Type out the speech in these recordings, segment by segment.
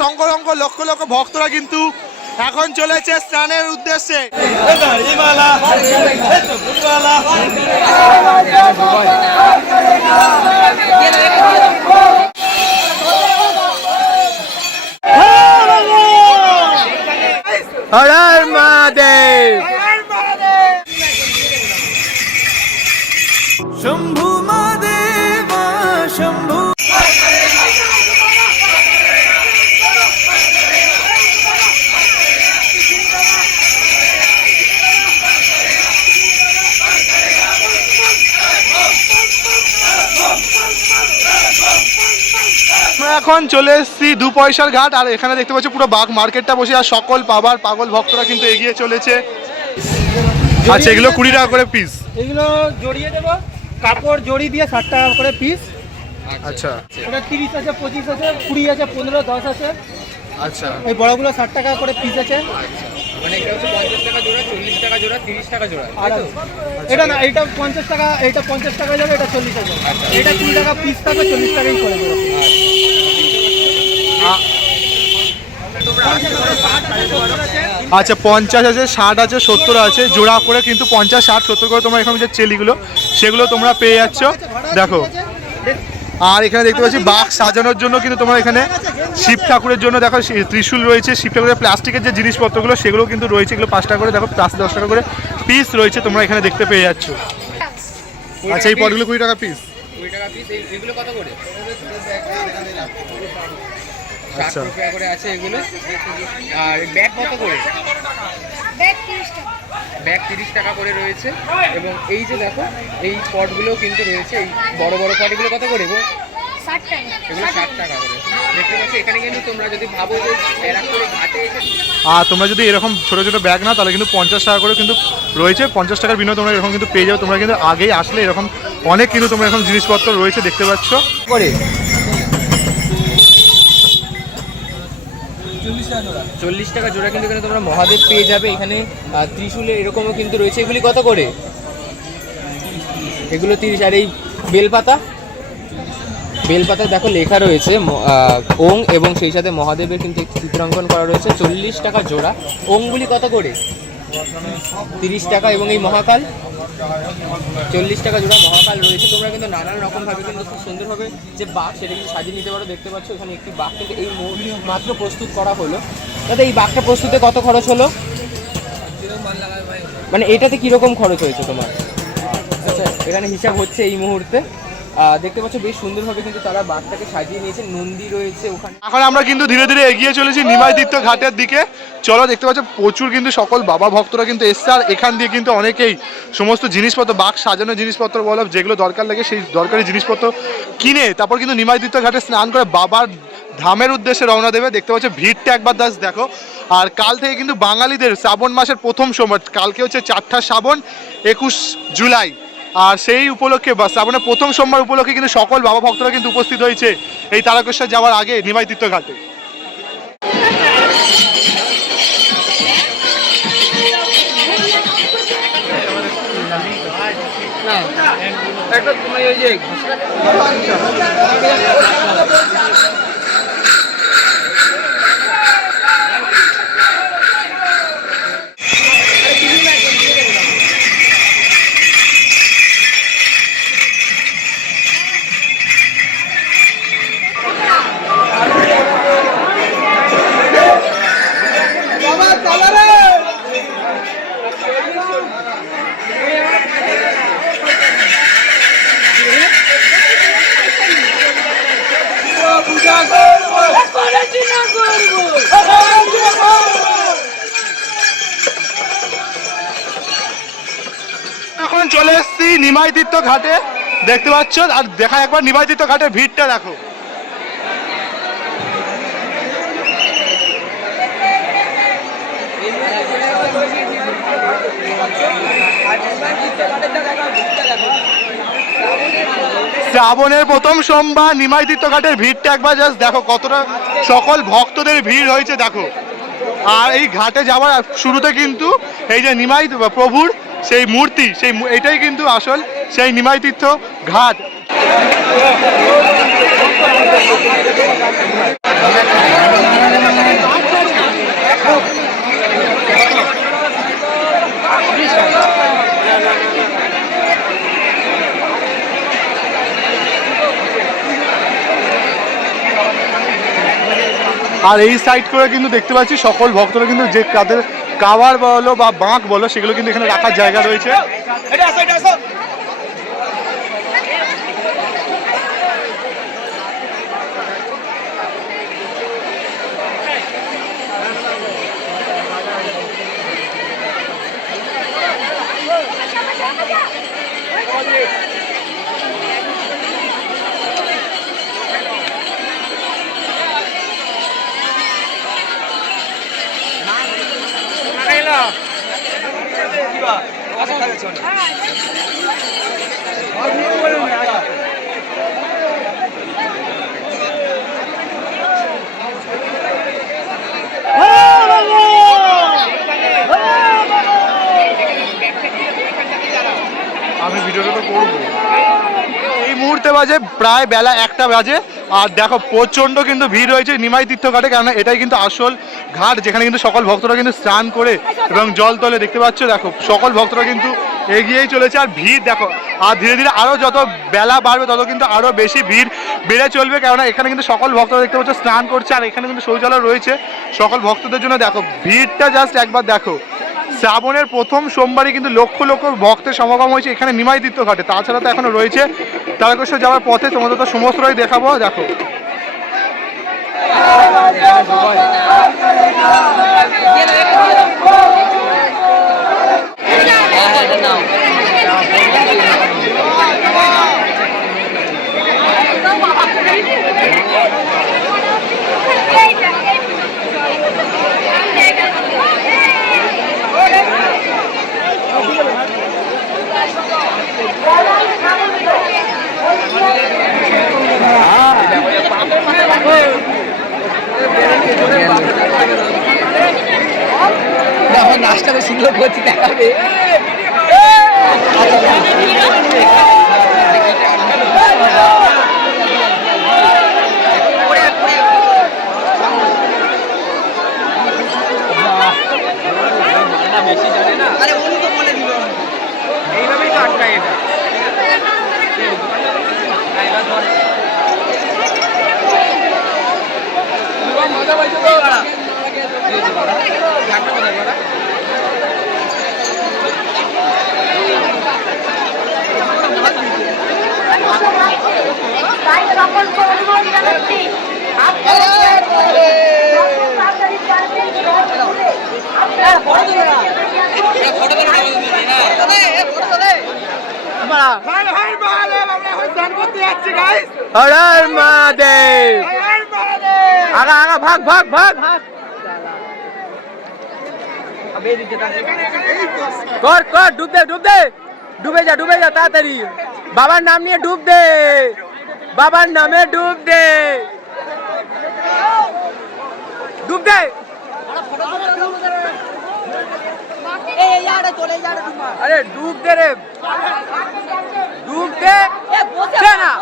সংখ্য লক্ষ লক্ষ ভক্তরা কিন্তু এখন চলেছে স্নানের উদ্দেশ্যে। হর হর মহাদেব, শম্ভু মহাদেব শম্ভু। এখন চলে এসেছি 2 পয়সার ঘাট, আর এখানে দেখতে পাচ্ছি পুরো বাঘ মার্কেটটা বসে, আর সকল পাবার পাগল ভক্তরা কিন্তু এগিয়ে চলেছে। আচ্ছা, এগুলো 20 টাকা করে পিস। এগুলো জড়িয়ে দেবো, কাপড় জড়ি দিয়ে 60 টাকা করে পিস। আচ্ছা, এটা 30 আছে, 25 আছে, 20 আছে, 15, 10 আছে। আচ্ছা, এই বড়গুলো 60 টাকা করে পিস আছে। মানে এটা হচ্ছে 50 টাকা জোড়া, 40 টাকা জোড়া, 30 টাকা জোড়া। আর এটা না, এটা 50 টাকা, এটা 50 টাকা যাবে, এটা 40 টাকা। এটা 20 টাকা পিস থাকবে, 40 টাকাই করে দেবো। আচ্ছা, 50 আছে, 60 আছে, 70 আছে, জোড়া করে কিন্তু 50, 60, 70 করে তোমরা এখানে যে চেলিগুলো সেগুলো তোমরা পেয়ে যাচ্ছ। দেখো, আর এখানে দেখতে পাচ্ছি বাঘ সাজানোর জন্য কিন্তু তোমরা এখানে শিব ঠাকুরের জন্য দেখো ত্রিশূল রয়েছে, শিব ঠাকুরের প্লাস্টিকের যে জিনিসপত্রগুলো সেগুলো কিন্তু রয়েছে, এগুলো 5 টাকা করে, দেখো 10 টাকা করে পিস রয়েছে, তোমরা এখানে দেখতে পেয়ে যাচ্ছ। আচ্ছা, এই পটগুলো 20 টাকা পিস। 20 টাকা পিস। এগুলো কত করে? আচ্ছা, 60 টাকা করে আছে এগুলো। আর ব্যাগ কত করে? ব্যাগ 30 টাকা করে রয়েছে। এবং এই যে দেখো এই পটগুলো কিন্তু রয়েছে, এই বড় বড় পট, এগুলো কত করে? এগুলো 60 টাকা করে। দেখতে পাচ্ছ এখানে কিন্তু তোমরা যদি ভাবো যে এরা করে ঘাটে এসে, আর তোমরা যদি এরকম ছোটো ছোটো ব্যাগ না, তাহলে কিন্তু 50 টাকা করে কিন্তু রয়েছে। 50 টাকার বিনিময়ে তোমরা এরকম কিন্তু পেয়ে যাও। তোমরা কিন্তু আগেই আসলে এরকম অনেক কিন্তু তোমরা এরকম জিনিসপত্র রয়েছে দেখতে পাচ্ছ। করে 40 টাকা জোড়া কিন্তু এখানে তোমরা মহাদেব পেয়ে যাবে। এখানে ত্রিশূলে এরকমও কিন্তু রয়েছে। এগুলি কত করে? এগুলো 30। আর এই বেলপাতা, বেলপাতা দেখো লেখা রয়েছে ওং, এবং সেই সাথে মহাদেবের কিন্তু একটি চিত্রাঙ্কন করা রয়েছে। 40 টাকা জোড়া। ওংগুলি কত করে? 30 টাকা। এবং এই মহাকাল 40 টাকা জোড়া মহাকাল রয়েছে। তোমরা কিন্তু নানান রকমভাবে কিন্তু খুব সুন্দরভাবে যে বাঘ সেটা কিন্তু সাজিয়ে নিতে পারো। দেখতে পাচ্ছ এখানে একটি বাঘ কিন্তু এই মাত্র প্রস্তুত করা হলো। দাদা, এই বাঘটা প্রস্তুতে কত খরচ হলো? মানে এটাতে কীরকম খরচ হয়েছে তোমার? আচ্ছা, এখানে হিসাব হচ্ছে এই মুহূর্তে। দেখতে পাচ্ছ বেশ সুন্দরভাবে কিন্তু তারা বাঘটাকে সাজিয়ে নিয়েছে। নন্দী রয়েছে ওখানে। এখন আমরা কিন্তু ধীরে ধীরে এগিয়ে চলেছি নিমাইতীর্থ ঘাটের দিকে। চলো, দেখতে পাচ্ছ প্রচুর কিন্তু সকল বাবা ভক্তরা কিন্তু এসছে, আর এখান দিয়ে কিন্তু অনেকেই সমস্ত জিনিসপত্র, বাঘ সাজানোর জিনিসপত্র বলো, যেগুলো দরকার লাগে সেই দরকারি জিনিসপত্র কিনে তারপর কিন্তু নিমাইতীর্থ ঘাটে স্নান করে বাবার ধামের উদ্দেশ্যে রওনা দেবে। দেখতে পাচ্ছ ভিড়টা একবার দেখো। আর কাল থেকে কিন্তু বাঙালিদের শ্রাবণ মাসের প্রথম সোমবার, কালকে হচ্ছে 4ঠা শ্রাবণ, 21 জুলাই। আর সেই উপলক্ষে বা শ্রাবণের প্রথম সোমবার উপলক্ষে কিন্তু সকল বাবা ভক্তরা কিন্তু উপস্থিত হয়েছে এই তারকেশ্বর যাওয়ার আগে নিমাইতীর্থ ঘাটে। এখন চলে এসেছি নিমাইতীর্থ ঘাটে, দেখতে পাচ্ছ। আর দেখা একবার নিমাইতীর্থ ঘাটের ভিড়টা দেখো। শ্রাবণের প্রথম সোমবার নিমাইতীর্থ ঘাটের ভিড়টা একবার জাস্ট দেখো, কতটা সকল ভক্তদের ভিড় হয়েছে দেখো। আর এই ঘাটে যাওয়ার শুরুতে কিন্তু এই যে নিমাই প্রভুর সেই মূর্তি, সেই এটাই কিন্তু আসল সেই নিমাইতীর্থ ঘাট। আর এই সাইড করে কিন্তু দেখতে পাচ্ছি সকল ভক্তরা কিন্তু যে তাদের কাভার বলো বা বাঁক বলো সেগুলো কিন্তু এখানে রাখার জায়গা রয়েছে। আমি ভিডিওটা তো করবো। এই মুহূর্তে বাজে প্রায় বেলা 1টা বাজে, আর দেখো প্রচণ্ড কিন্তু ভিড় রয়েছে নিমাই তীর্থ ঘাটে, কারণ এটাই কিন্তু আসল ঘাট যেখানে কিন্তু সকল ভক্তরা কিন্তু স্নান করে এবং জল তোলে। দেখতে পাচ্ছ দেখো সকল ভক্তরা কিন্তু এগিয়েই চলেছে, আর ভিড় দেখো, আর ধীরে ধীরে আরও যত বেলা বাড়বে তত কিন্তু আরও বেশি ভিড় বেড়ে চলবে, কেননা এখানে কিন্তু সকল ভক্তরা দেখতে পাচ্ছ স্নান করছে, আর এখানে কিন্তু শৌচালয় রয়েছে সকল ভক্তদের জন্য। দেখো ভিড়টা জাস্ট একবার দেখো, শ্রাবণের প্রথম সোমবারই কিন্তু লক্ষ লক্ষ ভক্তের সমাগম হয়েছে এখানে নিমাই তীর্থ ঘাটে। তাছাড়া তো এখনো রয়েছে তারকেশ্বর যাওয়ার পথে, তোমাদের তো সমস্তটাই দেখাবো। দেখো নাচটাকে সুন্দর করতে দেখাবে। বেশি জানে না, আরে উনি তো বলে দিল এইভাবেই তো আটকায় এটা। মজা পাইছো তো ভাগ ভাগ ভাগ কর কর, ডুব দে ডুব দে, ডুবে যা তাড়াতাড়ি, বাবার নাম নিয়ে ডুব দে, বাবার নামে ডুব দে, ডুব দে। আরে ডুব দে রে, ডুব দে না।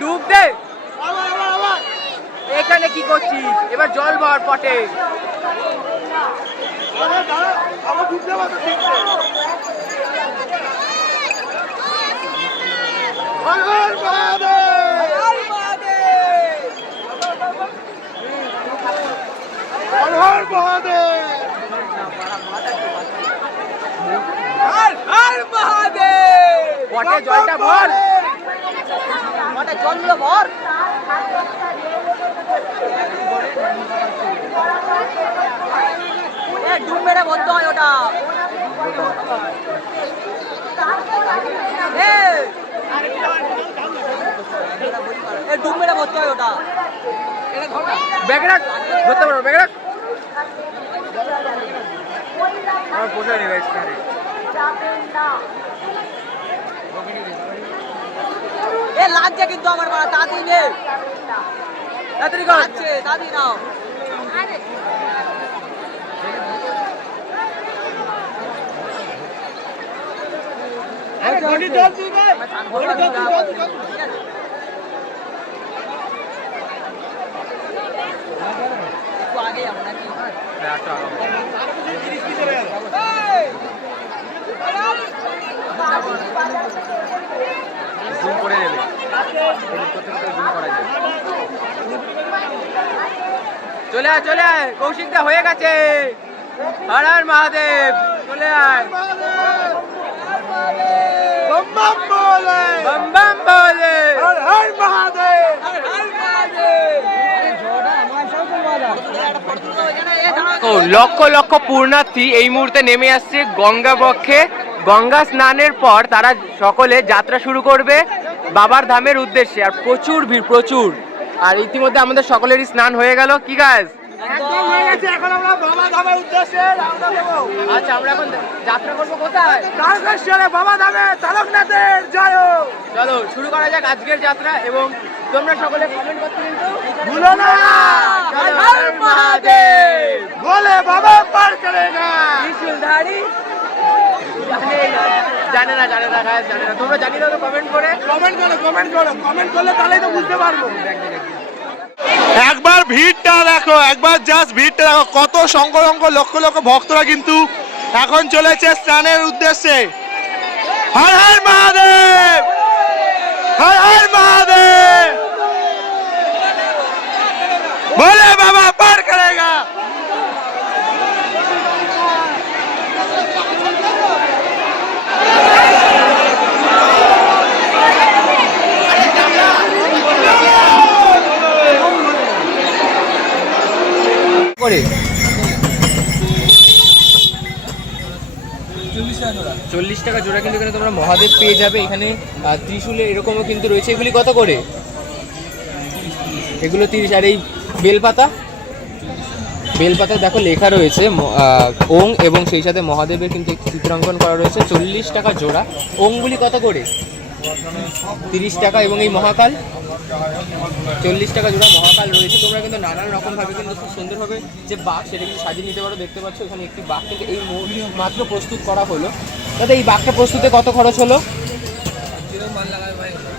ডুব দে, এখানে কি করছিস? এবার জল ভর পটে। পটে জলটা ভর, পটে জলগুলো ভর। ডুব মেরে বলতে হয় ওটা, ডুব মেরে বলতে হয় ওটা। ব্যাগ রাখ, ধরতে পারো, ব্যাগ রাখ। আমার পোষায় নি গাইস, এ লাগছে কিন্তু আমার মারা, তাড়াতাড়ি নে, তাড়াতাড়ি কর, আছে তাড়াতাড়ি নাও। চলে আয় চলে আয়, কৌশিকদা হয়ে গেছে। হর হর মহাদেব, চলে আয়। बम बम बोले, बम बम बोले, हर हर महादेव। ও লক্ষ লক্ষ পূর্ণার্থী এই মুহূর্তে নেমে আসছে গঙ্গা বক্ষে। গঙ্গা স্নানের পর তারা সকলে যাত্রা শুরু করবে বাবার ধামের উদ্দেশ্যে। আর প্রচুর ভিড়, প্রচুর। আর ইতিমধ্যে আমাদের সকলেরই স্নান হয়ে গেল। কি গাছ একদম হয়ে গেছে, এখন আমরা বাবা ধামের উদ্দেশ্যে রওনা দেবো। আচ্ছা, আমরা এখন যাত্রা করবো কোথায়? তারকেশ্বরে বাবা ধামে তারকনাথের জয় হোক। চলো শুরু করা যাক আজকের যাত্রা। এবং তোমরা সকলে কমেন্ট করতে কিন্তু ভুলো না, হর হর মহাদেব। बोले बाबा पार करेगा। ত্রিশূলধারী জানে না জানে না গায়ে জানে না। তোমরা জানি দাও তো কমেন্ট করে। কমেন্ট করো, কমেন্ট করো, কমেন্ট করলে তাহলেই তো বুঝতে পারবো। একবার ভিড়টা দেখো, একবার জাস্ট ভিড়টা দেখো, কত সংখ্যক লক্ষ লক্ষ ভক্তরা কিন্তু এখন চলেছে স্নানের উদ্দেশ্যে। হর হর মহাদেব, হর হর মহাদেব, বলে বাবা পার করেগা। করে 40 টাকা জোড়া কিন্তু এখানে তোমরা মহাদেব পেয়ে যাবে। এখানে ত্রিশূলে এরকমও কিন্তু রয়েছে। এগুলি কত করে? এগুলো 30। আর এই বেলপাতা, বেলপাতা দেখো লেখা রয়েছে ওং এবং সেই সাথে মহাদেবের কিন্তু একটি চিত্রাঙ্কন করা রয়েছে। 40 টাকা জোড়া। ওংগুলি কত করে? 30 টাকা। এবং এই মহাকাল 40 টাকা জোড়া মহাকাল রয়েছে। তোমরা কিন্তু নানান রকমভাবে কিন্তু খুব সুন্দরভাবে যে বাঘ সেটা কিন্তু সাজিয়ে নিতে পারো। দেখতে পাচ্ছ এখানে একটি বাঘ কিন্তু এই মাত্র প্রস্তুত করা হলো। দাদা এই বাঘটা প্রস্তুতে কত খরচ হলো?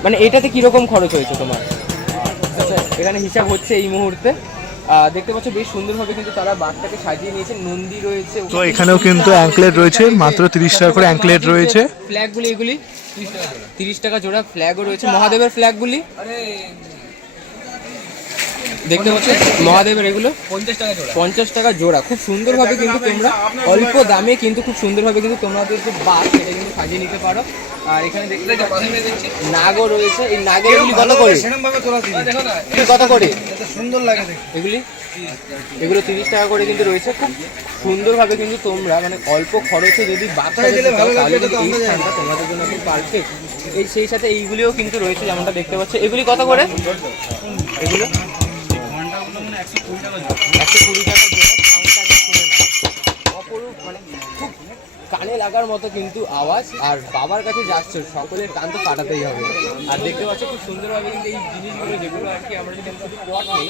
মানে এটাতে কিরকম খরচ হয়েছে তোমার? আচ্ছা, এখানে হিসাব হচ্ছে এই মুহূর্তে। দেখতে পাচ্ছ বেশ সুন্দরভাবে কিন্তু তারা বাঘটাকে সাজিয়ে নিয়েছে। নন্দী রয়েছে, তো এখানেও কিন্তু অ্যাঙ্কলেট রয়েছে, মাত্র 30 টাকা করে অ্যাঙ্কলেট রয়েছে। ফ্ল্যাগগুলি এগুলি 30 টাকা জোড়া। ফ্ল্যাগও রয়েছে মহাদেবের ফ্ল্যাগগুলি। দেখতে পাচ্ছ মহাদেবের এগুলো 50 টাকা জোড়া। খুব সুন্দরভাবে কিন্তু তোমরা অল্প দামে কিন্তু খুব সুন্দরভাবে কিন্তু তোমাদের যে বাঘ সেটা কিন্তু সাজিয়ে নিতে পারো। আর এখানে দেখতে নাগও রয়েছে। এই নাগের এগুলি কত করে? কত করে? সুন্দর লাগে এগুলি এগুলো 30 টাকা করে কিন্তু রয়েছে। খুব সুন্দরভাবে কিন্তু তোমরা মানে অল্প খরচে যদি বাঘ সাজাতে চাও তাহলে কিন্তু এই স্থানটা তোমাদের জন্য খুব পারফেক্ট। এই সেই সাথে এইগুলিও কিন্তু রয়েছে যেমনটা দেখতে পাচ্ছ। এগুলি কত করে? এগুলো 120 টাকা জোড়া। সাউন্ডটা শুনে না, অপরূপ, মানে খুব কানে লাগার মতো কিন্তু আওয়াজ। আর বাবার কাছে যাচ্ছে সকলের কান তো কাটাতেই হবে। আর দেখতে পাচ্ছ খুব সুন্দরভাবে কিন্তু এই জিনিসগুলো যেগুলো আর কি আমরা যদি পট নেই